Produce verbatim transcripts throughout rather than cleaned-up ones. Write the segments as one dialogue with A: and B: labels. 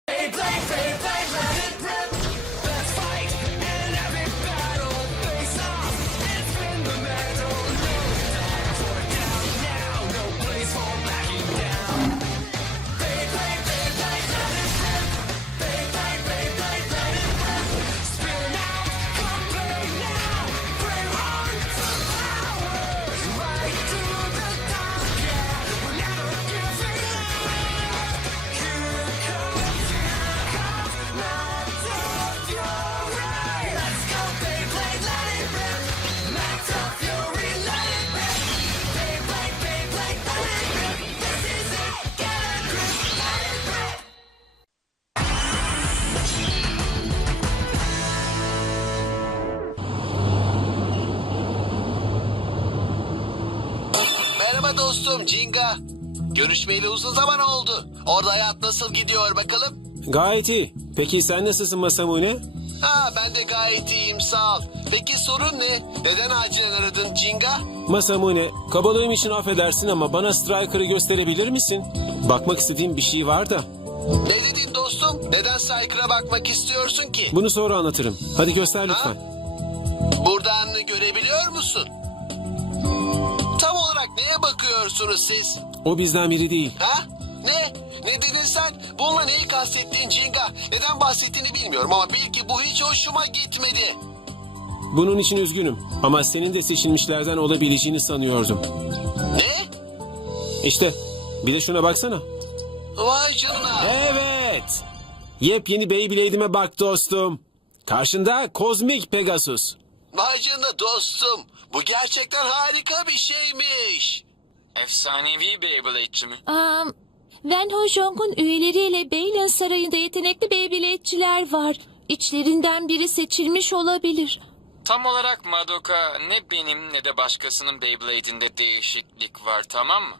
A: Merhaba dostum Jinga. Görüşmeyeli uzun zaman oldu. Orada hayat nasıl gidiyor bakalım?
B: Gayet iyi. Peki sen nasılsın Masamune?
A: Ha, ben de gayet iyiyim, sağ ol. Peki sorun ne? Neden acilen aradın Jinga?
B: Masamune, kabalığım için affedersin ama bana Striker'ı gösterebilir misin? Bakmak istediğim bir şey var da.
A: Ne dedin dostum? Neden Striker'a bakmak istiyorsun ki?
B: Bunu sonra anlatırım. Hadi göster lütfen.
A: Ha? Buradan görebiliyor musun? Tam olarak neye bakıyorsunuz siz?
B: O bizden biri değil.
A: Ha? Ne? Ne dedin sen? Bununla neyi kastettin Jinga? Neden bahsettiğini bilmiyorum ama bil ki bu hiç hoşuma gitmedi.
B: Bunun için üzgünüm. Ama senin de seçilmişlerden olabileceğini sanıyordum.
A: Ne?
B: İşte, bir de şuna baksana.
A: Vay canına.
B: Evet. Yepyeni Beyblade'ime bak dostum. Karşında Kozmik Pegasus.
A: Vay canına dostum. Bu gerçekten harika bir şeymiş.
C: Efsanevi Beyblade'ci mi?
D: Um, Van Hojong'un üyeleriyle Beylan Sarayı'nda yetenekli Beyblade'çiler var. İçlerinden biri seçilmiş olabilir.
C: Tam olarak Madoka ne benim ne de başkasının Beyblade'inde değişiklik var, tamam mı?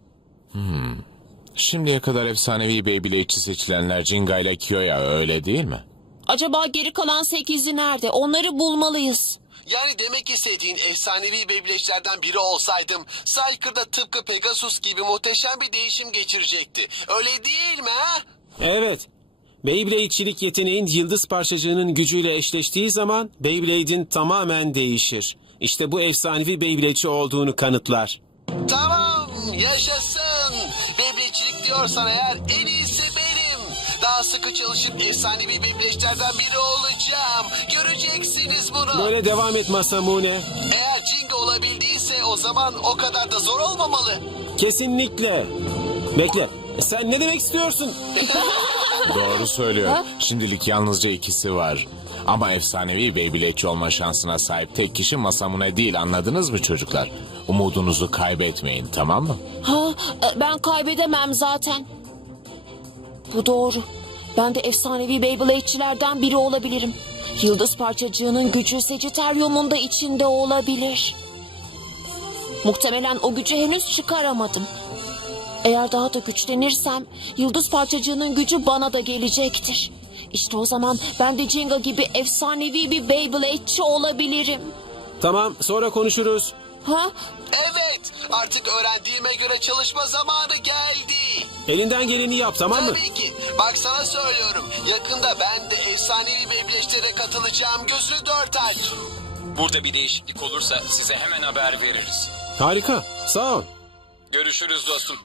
E: Şimdiye kadar efsanevi Beyblade'çi seçilenler Jinga ile Kiyo'ya, öyle değil mi?
D: Acaba geri kalan sekizi nerede? Onları bulmalıyız.
A: Yani demek istediğin efsanevi Beyblade'lerden biri olsaydım Striker'da tıpkı Pegasus gibi muhteşem bir değişim geçirecekti. Öyle değil mi ha?
B: Evet. Beyblade'çilik yeteneğin yıldız parçacığının gücüyle eşleştiği zaman Beyblade'in tamamen değişir. İşte bu efsanevi Beyblade'çi olduğunu kanıtlar.
A: Tamam, yaşasın. Beyblade'çilik diyorsan eğer en iyisi benim. Daha sıkı çalışıp efsanevi Beyblade'lerden biri olacağım. Göreceksiniz bunu.
B: Böyle devam et Masamune.
A: Eğer Jinga olabildiyse o zaman o kadar da zor olmamalı.
B: Kesinlikle. Bekle. Sen ne demek istiyorsun?
E: Doğru söylüyor. Şimdilik yalnızca ikisi var. Ama efsanevi Beyblade'çi olma şansına sahip tek kişi Masamune değil, anladınız mı çocuklar? Umudunuzu kaybetmeyin, tamam mı?
D: Ha, ben kaybedemem zaten. Bu doğru. Ben de efsanevi Beyblade'çilerden biri olabilirim. Yıldız parçacığının gücü Sagittarium'un da içinde olabilir. Muhtemelen o gücü henüz çıkaramadım. Eğer daha da güçlenirsem yıldız parçacığının gücü bana da gelecektir. İşte o zaman ben de Jinga gibi efsanevi bir Beyblade'çi olabilirim.
B: Tamam, sonra konuşuruz.
D: Ha?
A: Evet, artık öğrendiğime göre çalışma zamanı geldi.
B: Elinden geleni yap, tamam mı?
A: Tabii ki. Bak sana söylüyorum. Yakında ben de efsanevi Beyblade'lere katılacağım. Gözünü dört aç.
C: Burada bir değişiklik olursa size hemen haber veririz.
B: Harika, sağ ol.
C: Görüşürüz dostum.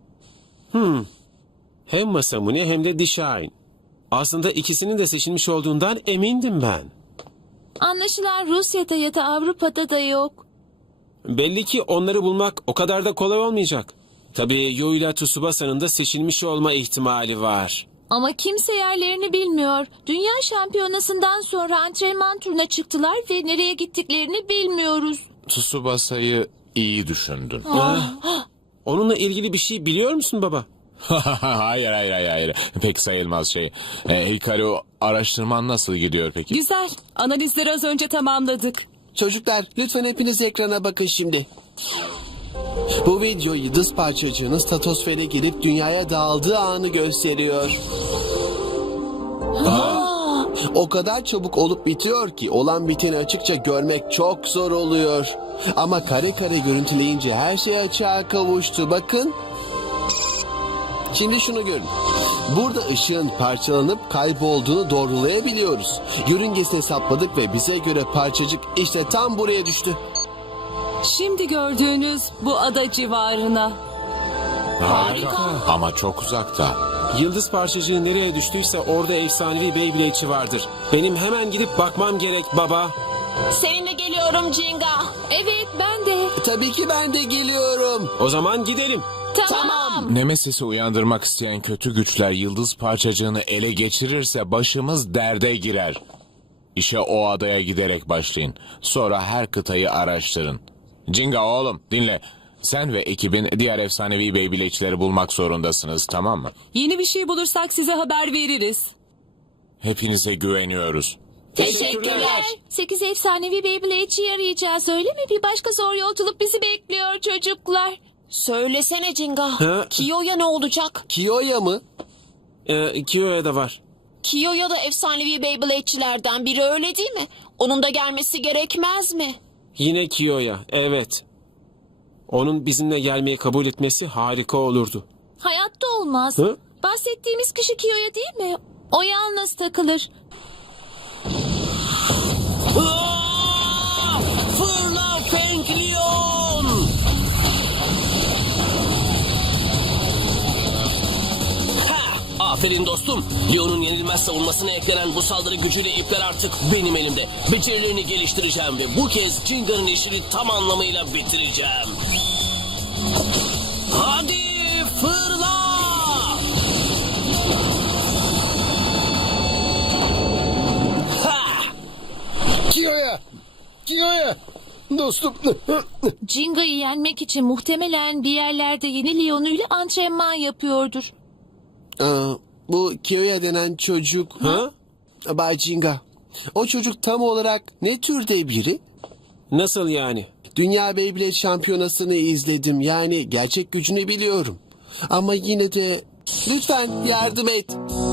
B: Hem Masamune hem de Dishine. Aslında ikisinin de seçilmiş olduğundan emindim ben.
D: Anlaşılan Rusya'da ya da Avrupa'da da yok.
B: Belli ki onları bulmak o kadar da kolay olmayacak. Tabii Yu ile Tsubasa'nın da seçilmiş olma ihtimali var.
D: Ama kimse yerlerini bilmiyor. Dünya şampiyonasından sonra antrenman turuna çıktılar ve nereye gittiklerini bilmiyoruz.
E: Tsubasa'yı iyi düşündün.
B: Onunla ilgili bir şey biliyor musun baba?
E: hayır hayır hayır hayır. Pek sayılmaz şey. E, Hikaru, araştırman nasıl gidiyor peki?
F: Güzel. Analizleri az önce tamamladık.
A: Çocuklar, lütfen hepiniz ekrana bakın şimdi. Bu video yıldız parçacığının stratosfere girip dünyaya dağıldığı anı gösteriyor. O kadar çabuk olup bitiyor ki olan biteni açıkça görmek çok zor oluyor. Ama kare kare görüntüleyince her şey açığa kavuştu. Bakın. Şimdi şunu görün. Burada ışığın parçalanıp kaybolduğunu doğrulayabiliyoruz. Yörüngesini hesapladık ve bize göre parçacık işte tam buraya düştü.
F: Şimdi gördüğünüz bu ada civarına.
E: Harika. Ama çok uzakta.
B: Yıldız parçacığı nereye düştüyse orada efsanevi Beyblade'çi vardır. Benim hemen gidip bakmam gerek baba.
D: Seninle geliyorum Jinga.
F: Evet, ben de.
A: Tabii ki ben de geliyorum.
B: O zaman gidelim.
D: Tamam.
E: Nemesis'i uyandırmak isteyen kötü güçler yıldız parçacığını ele geçirirse başımız derde girer. İşe o adaya giderek başlayın. Sonra her kıtayı araştırın. Jinga oğlum dinle. Sen ve ekibin diğer efsanevi Beyblade'çileri bulmak zorundasınız, tamam mı?
F: Yeni bir şey bulursak size haber veririz.
E: Hepinize güveniyoruz.
D: Teşekkürler.
F: Sekiz efsanevi Beyblade'çi arayacağız, öyle mi? Bir başka zor yolculuk bizi bekliyor çocuklar.
D: Söylesene Jinga.
B: Ha?
D: Kiyo'ya ne olacak?
A: Kiyo'ya mı?
B: Ee, Kiyo'ya da var.
D: Kiyo'ya da efsanevi Beyblade'çilerden biri, öyle değil mi? Onun da gelmesi gerekmez mi?
B: Yine Kiyo'ya, evet. Onun bizimle gelmeyi kabul etmesi harika olurdu.
F: Hayatta olmaz.
B: Hı?
F: Bahsettiğimiz kişi Kiyo'ya değil mi? O yalnız takılır.
G: Fırla Fenklion! Ha! Aferin dostum. Leon'un yenilmez savunmasına eklenen bu saldırı gücüyle ipler artık benim elimde. Becerilerini geliştireceğim ve bu kez Jinga'nın işini tam anlamıyla bitireceğim. Hadi fırla! Ha!
A: Kiyo'ya! Kiyo'ya! Dostum.
F: Jinga'yı yenmek için muhtemelen bir yerlerde yeni Leon'uyla antrenman yapıyordur.
A: Aa, bu Kiyo'ya denen çocuk...
B: Ha?
A: Bay Jinga. O çocuk tam olarak ne türde biri?
B: Nasıl yani?
A: Dünya Beyblade şampiyonasını izledim. Yani gerçek gücünü biliyorum. Ama yine de lütfen yardım et.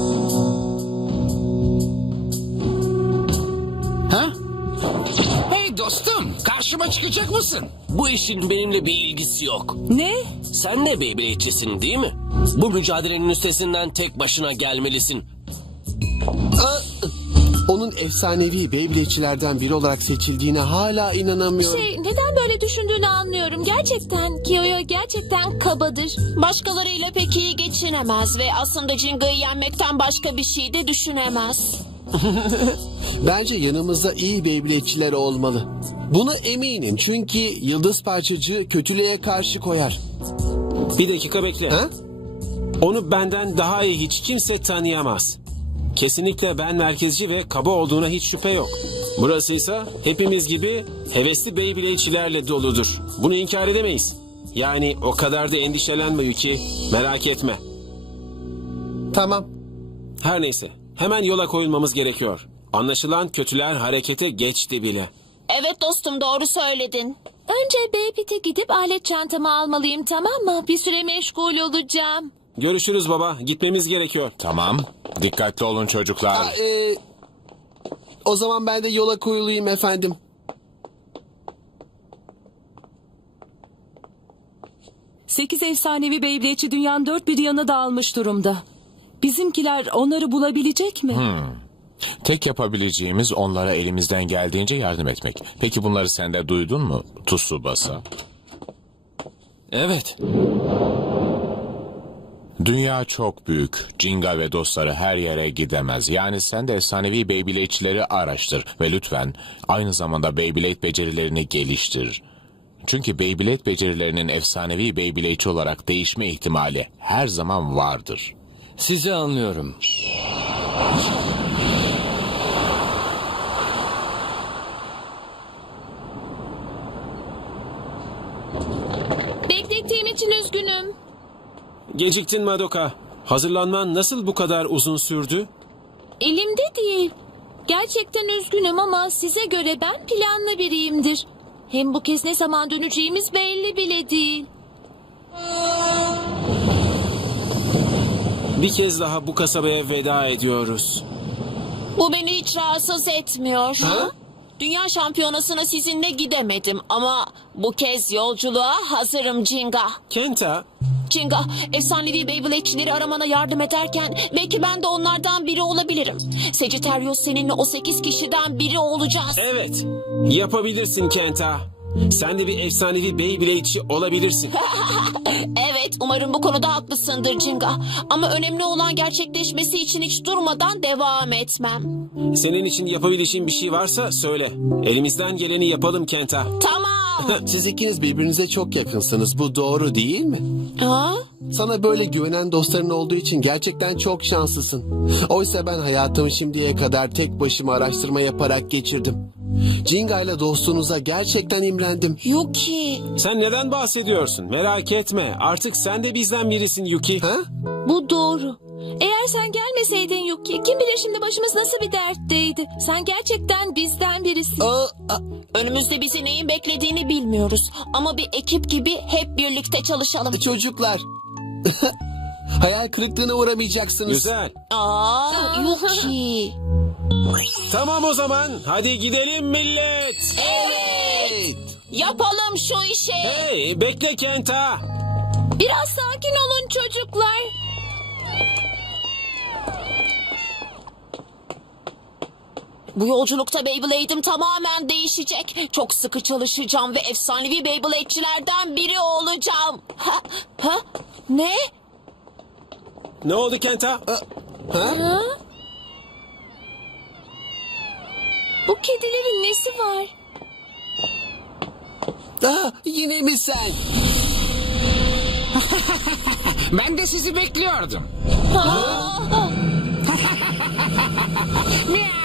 G: Ha? Hey dostum, karşıma çıkacak mısın? Bu işin benimle bir ilgisi yok.
F: Ne?
G: Sen de Beyblade'çisin değil mi? Bu mücadelenin üstesinden tek başına gelmelisin.
A: Aa, onun efsanevi Beyblade'çilerden biri olarak seçildiğine hala inanamıyorum.
F: Şey, neden böyle düşündüğünü anlıyorum. Gerçekten Kiyo'ya gerçekten kabadır.
D: Başkalarıyla pek iyi geçinemez ve aslında Jinga'yı yenmekten başka bir şey de düşünemez.
A: Bence yanımızda iyi Beyblade'çiler olmalı. Buna eminim çünkü yıldız parçacığı kötülüğe karşı koyar.
B: Bir dakika bekle.
A: Ha?
B: Onu benden daha iyi hiç kimse tanıyamaz. Kesinlikle ben merkezci ve kaba olduğuna hiç şüphe yok. Burası ise hepimiz gibi hevesli Beyblade'çilerle doludur. Bunu inkar edemeyiz. Yani o kadar da endişelenme Yuki. Merak etme.
A: Tamam.
B: Her neyse. Hemen yola koyulmamız gerekiyor. Anlaşılan kötüler harekete geçti bile.
D: Evet dostum, doğru söyledin.
F: Önce Beypit'e gidip alet çantamı almalıyım, tamam mı? Bir süre meşgul olacağım.
B: Görüşürüz baba. Gitmemiz gerekiyor.
E: Tamam. Dikkatli olun çocuklar.
A: Aa, e, o zaman ben de yola koyulayım efendim.
F: Sekiz efsanevi Beyblade'çi dünyanın dört bir yanına dağılmış durumda. Bizimkiler onları bulabilecek mi?
E: Tek yapabileceğimiz onlara elimizden geldiğince yardım etmek. Peki bunları sen de duydun mu Tsubasa?
B: Evet.
E: Dünya çok büyük. Jinga ve dostları her yere gidemez. Yani sen de efsanevi Beyblade'çileri araştır. Ve lütfen aynı zamanda Beyblade becerilerini geliştir. Çünkü Beyblade becerilerinin efsanevi Beyblade'çi olarak değişme ihtimali her zaman vardır.
G: Sizi anlıyorum.
F: Beklettiğim için üzgünüm.
B: Geciktin Madoka. Hazırlanman nasıl bu kadar uzun sürdü?
F: Elimde değil. Gerçekten üzgünüm ama size göre ben planlı biriyimdir. Hem bu kez ne zaman döneceğimiz belli bile değil.
B: Bir kez daha bu kasabaya veda ediyoruz.
D: Bu beni hiç rahatsız etmiyor.
B: Ha?
D: Dünya şampiyonasına sizinle gidemedim ama bu kez yolculuğa hazırım Jinga.
B: Kenta,
D: Jinga, efsanevi Beyblade'çileri aramana yardım ederken belki ben de onlardan biri olabilirim. Sagittarius seninle o sekiz kişiden biri olacağız.
B: Evet, yapabilirsin Kenta. Sen de bir efsanevi Beyblade'çi olabilirsin.
D: Evet, umarım bu konuda haklısındır Jinga. Ama önemli olan gerçekleşmesi için hiç durmadan devam etmem.
B: Senin için yapabileceğin bir şey varsa söyle. Elimizden geleni yapalım Kenta.
D: Tamam.
A: Siz ikiniz birbirinize çok yakınsınız. Bu doğru değil mi?
D: Ha?
A: Sana böyle güvenen dostların olduğu için gerçekten çok şanslısın. Oysa ben hayatımı şimdiye kadar tek başıma araştırma yaparak geçirdim. Jinga ile dostluğunuza gerçekten imrendim.
D: Yuki.
B: Sen neden bahsediyorsun? Merak etme. Artık sen de bizden birisin Yuki.
A: Ha?
F: Bu doğru. Eğer sen gelmeseydin Yuki, kim bilir şimdi başımız nasıl bir dertteydi. Sen gerçekten bizden birisin.
A: Aa, a-
D: Önümüzde bizi neyin beklediğini bilmiyoruz. Ama bir ekip gibi hep birlikte çalışalım.
A: çocuklar. Hayal kırıklığına uğramayacaksınız.
B: Güzel.
D: Aa, Yuki.
B: Tamam o zaman. Hadi gidelim millet.
D: Evet. Yapalım şu işi.
B: Hey, bekle Kenta.
F: Biraz sakin olun çocuklar.
D: Bu yolculukta Beyblade'im tamamen değişecek. Çok sıkı çalışacağım ve efsanevi Beyblade'çilerden biri olacağım. Ha? Ha? Ne?
B: Ne oldu Kenta?
A: Ha?
F: Bu kedilerin nesi var?
A: Aa, yine mi sen?
H: Ben de sizi bekliyordum. Miau.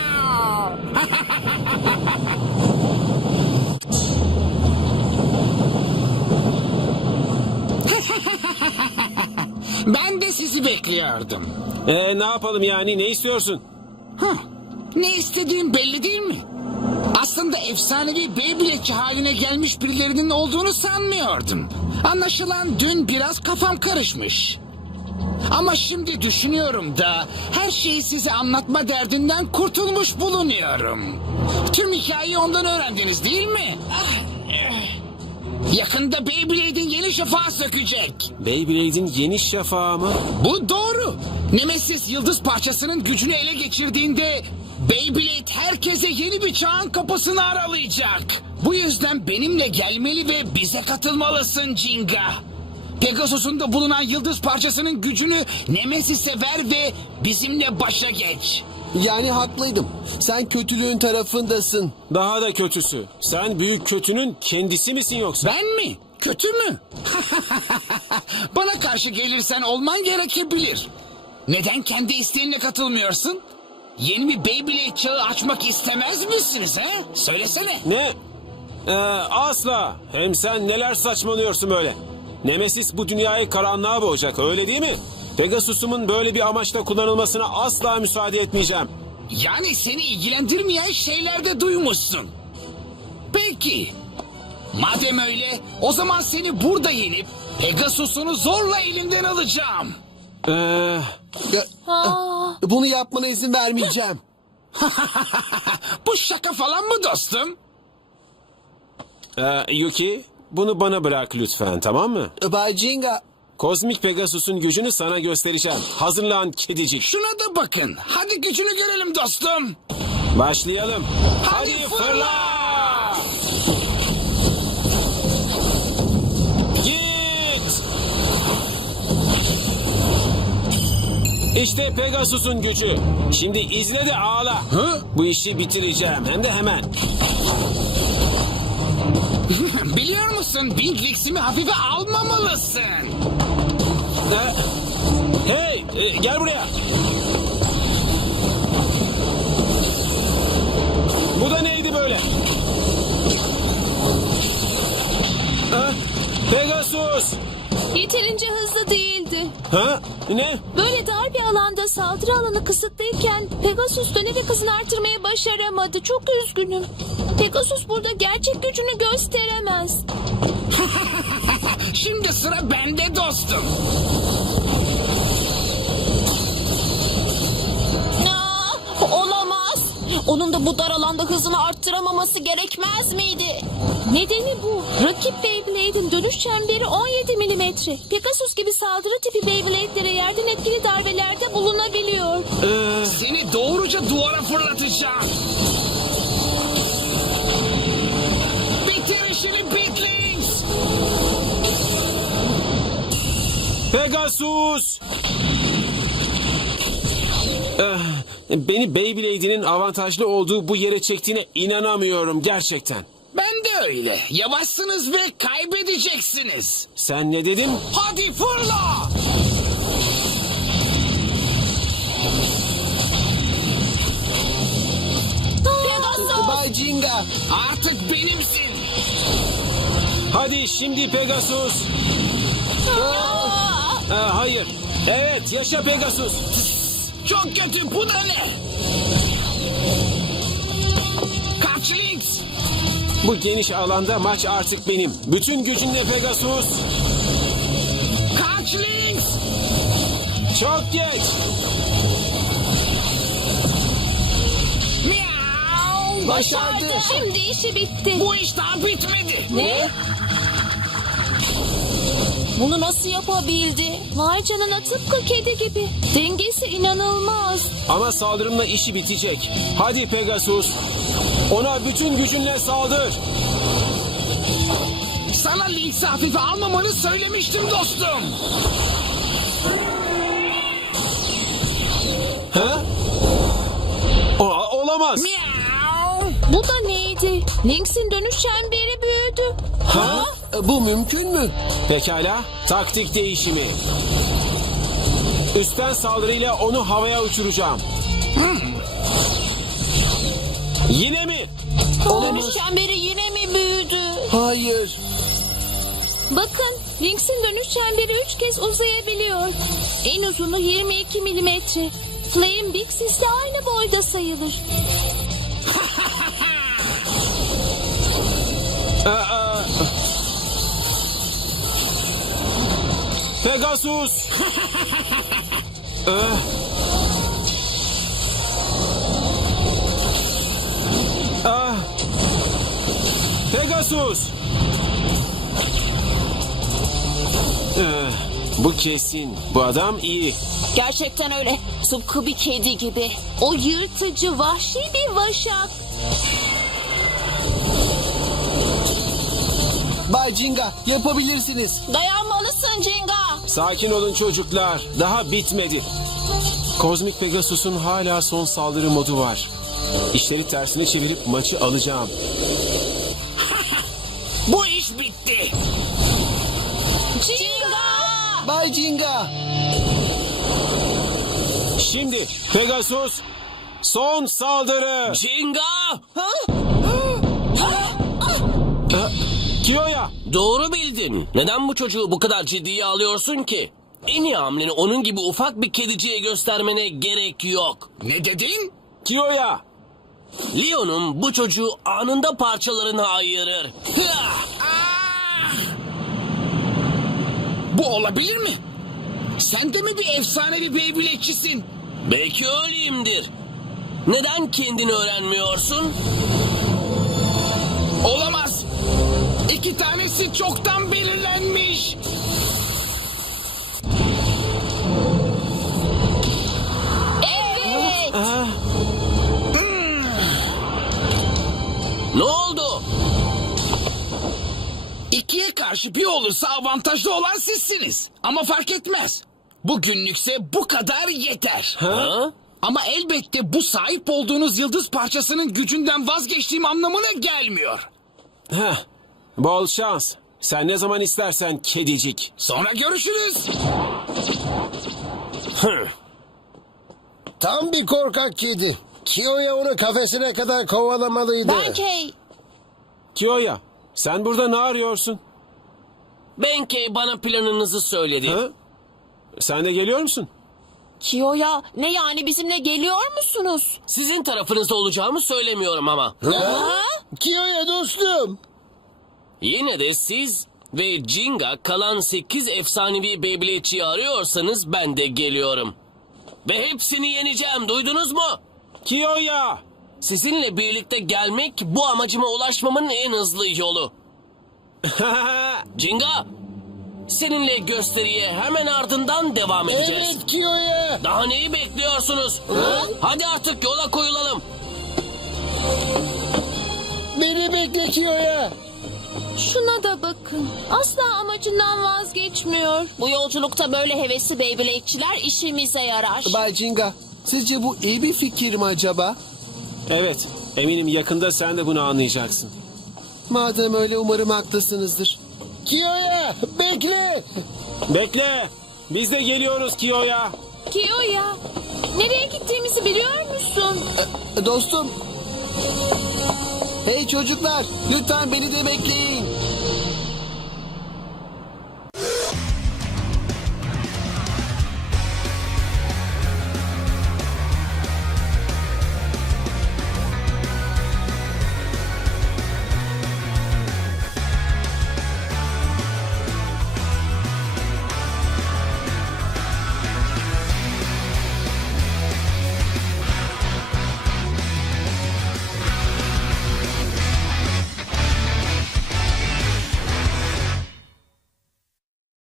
H: Ben de sizi bekliyordum.
B: Ee, ne yapalım yani? Ne istiyorsun?
H: Hah, ne istediğim belli değil mi? Aslında efsanevi Beyblade'çi haline gelmiş birilerinin olduğunu sanmıyordum. Anlaşılan dün biraz kafam karışmış. Ama şimdi düşünüyorum da her şeyi size anlatma derdinden kurtulmuş bulunuyorum. Tüm hikayeyi ondan öğrendiniz değil mi? Yakında Beyblade'in yeni şafağı sökecek.
B: Beyblade'in yeni şafağı mı?
H: Bu doğru. Nemesis yıldız parçasının gücünü ele geçirdiğinde Beyblade herkese yeni bir çağın kapısını aralayacak. Bu yüzden benimle gelmeli ve bize katılmalısın Jinga. Pegasus'un da bulunan yıldız parçasının gücünü Nemesis'e ver ve bizimle başa geç.
A: Yani haklıydım. Sen kötülüğün tarafındasın.
B: Daha da kötüsü. Sen büyük kötünün kendisi misin yoksa?
H: Ben mi? Kötü mü? Bana karşı gelirsen olman gerekebilir. Neden kendi isteğinle katılmıyorsun? Yeni bir Beyblade çağı açmak istemez misiniz he? Söylesene.
B: Ne? Ee, asla. Hem sen neler saçmalıyorsun böyle? Nemesis bu dünyayı karanlığa boğacak, öyle değil mi? Pegasus'umun böyle bir amaçla kullanılmasına asla müsaade etmeyeceğim.
H: Yani seni ilgilendirmeyen şeyler de duymuşsun. Peki. Madem öyle, o zaman seni burada yenip Pegasus'unu zorla elinden alacağım.
B: Ee,
A: Bunu yapmana izin vermeyeceğim.
H: Bu şaka falan mı dostum?
B: e, Yuki, bunu bana bırak lütfen, tamam mı?
A: Bay Jinga,
B: Kozmik Pegasus'un gücünü sana göstereceğim. Hazırlan kedicik.
H: Şuna da bakın. Hadi gücünü görelim dostum.
B: Başlayalım.
H: Hadi,
B: Hadi,
H: fırla!
B: fırla! Git! İşte Pegasus'un gücü. Şimdi izle de ağla.
H: Hı?
B: Bu işi bitireceğim, hem de hemen.
H: Biliyor musun, Winglix'imi hafife almamalısın.
B: Ee, hey, e, gel buraya. Bu da neydi böyle? Ha? Pegasus!
F: Yeterince hızlı değildi.
B: Ha? Ne?
F: Böyle dar bir alanda saldırı alanı kısıtlıyken Pegasus dönerek hızını artırmayı başaramadı. Çok üzgünüm. Pegasus burada gerçek gücünü gösteremez.
H: Şimdi sıra bende dostum.
D: Aa, olamaz. Onun da bu dar alanda hızını arttıramaması gerekmez miydi?
F: Nedeni bu. Rakip Beyblade'in dönüş çemberi on yedi milimetre. Pegasus gibi saldırı tipi Beyblade'lere yerden etkili darbelerde bulunabiliyor.
H: Seni doğruca duvara fırlatacağım. Bitir işini Beatlings.
B: Pegasus! Eh, beni Beyblade'inin avantajlı olduğu bu yere çektiğine inanamıyorum gerçekten.
H: Ben de öyle. Yavaşsınız ve kaybedeceksiniz.
B: Sen ne dedin?
H: Hadi fırla.
D: Pegasus!
A: Bay Jinga.
H: Artık benimsin.
B: Hadi şimdi Pegasus. Eh, hayır. Evet yaşa Pegasus.
H: Çok kötü. Bu da ne? Kaçlings.
B: Bu geniş alanda maç artık benim. Bütün gücünle Pegasus.
H: Kaçlings.
B: Çok geç.
H: Miau.
A: Başardı.
F: Şimdi işi bitti.
H: Bu iş daha bitmedi.
D: Ne? Bunu nasıl yapabildi?
F: Vay canına, tıpkı kedi gibi. Dengesi inanılmaz.
B: Ama saldırımla işi bitecek. Hadi Pegasus. Ona bütün gücünle saldır.
H: Sana Lynx'i hafife almamanı söylemiştim dostum.
B: Ha? O, olamaz.
H: Miau.
F: Bu da neydi? Lynx'in dönüş çemberi büyüdü.
B: Ha?
A: E, Bu mümkün mü?
B: Pekala. Taktik değişimi. Üstten saldırıyla onu havaya uçuracağım. Yine mi?
D: Dönüş çemberi yine mi büyüdü?
A: Hayır.
F: Bakın, Lynx'in dönüş çemberi üç kez uzayabiliyor. En uzunu yirmi iki milimetre. Flame Bixis de aynı boyda sayılır.
B: Aa, Pegasus. Ah. Ah. Pegasus. Ah, bu kesin. Bu adam iyi.
D: Gerçekten öyle. Tıpkı bir kedi gibi.
F: O yırtıcı, vahşi bir vaşak.
A: Bay Jinga yapabilirsiniz.
D: Dayanmalısın Jinga.
B: Sakin olun çocuklar. Daha bitmedi. Kozmik Pegasus'un hala son saldırı modu var. İşleri tersine çevirip maçı alacağım.
H: Bu iş bitti.
D: Jinga!
A: Bay Jinga.
B: Şimdi Pegasus son saldırı.
G: Jinga!
B: Kiyo'ya.
G: Doğru bildin. Neden bu çocuğu bu kadar ciddiye alıyorsun ki? En iyi hamleni onun gibi ufak bir kediciye göstermene gerek yok.
H: Ne dedin?
B: Kiyo'ya.
G: Leon'un bu çocuğu anında parçalarına ayırır. Hıah!
H: Ah! Bu olabilir mi? Sen de mi bir efsanevi Beyblade'çisin?
G: Belki öyleyimdir. Neden kendini öğrenmiyorsun?
H: Olamaz. İki tanesi çoktan belirlenmiş.
D: Evet.
B: Ah,
G: Ne oldu?
H: İkiye karşı bir olursa avantajlı olan sizsiniz. Ama fark etmez. Bugünlükse bu kadar yeter.
G: Ha?
H: Ama elbette bu sahip olduğunuz yıldız parçasının gücünden vazgeçtiğim anlamına gelmiyor.
B: heh. Bol şans. Sen ne zaman istersen kedicik.
H: Sonra görüşürüz.
G: Hı.
I: Tam bir korkak kedi. Kiyo'ya onu kafesine kadar kovalamalıydı.
D: Benkei.
B: Kiyo'ya. Sen burada ne arıyorsun?
G: Benkei bana planınızı söyledi.
B: Ha? Sen de geliyor musun?
D: Kiyo'ya ne yani bizimle geliyor musunuz?
G: Sizin tarafınızda olacağımı söylemiyorum ama.
I: Ha? Kiyo'ya dostum.
G: Yine de siz ve Jinga kalan sekiz efsanevi Beyblade'çiyi arıyorsanız ben de geliyorum. Ve hepsini yeneceğim, duydunuz mu?
B: Kiyo'ya.
G: Sizinle birlikte gelmek bu amacıma ulaşmamın en hızlı yolu. Jinga, seninle gösteriye hemen ardından devam edeceğiz.
I: Evet Kiyo'ya.
G: Daha neyi bekliyorsunuz? Hadi artık yola koyulalım.
I: Beni bekle Kiyo'ya.
F: Şuna da bakın. Asla amacından vazgeçmiyor.
D: Bu yolculukta böyle hevesli Beyblade'çiler işimize yarar.
A: Bay Jinga, sizce bu iyi bir fikir mi acaba?
B: Evet, eminim yakında sen de bunu anlayacaksın.
A: Madem öyle umarım haklısınızdır.
I: Kiyo'ya bekle.
B: Bekle! Biz de geliyoruz Kiyo'ya.
F: Kiyo'ya, nereye gittiğimizi biliyor musun?
A: E, Dostum. Hey çocuklar, lütfen beni de bekleyin.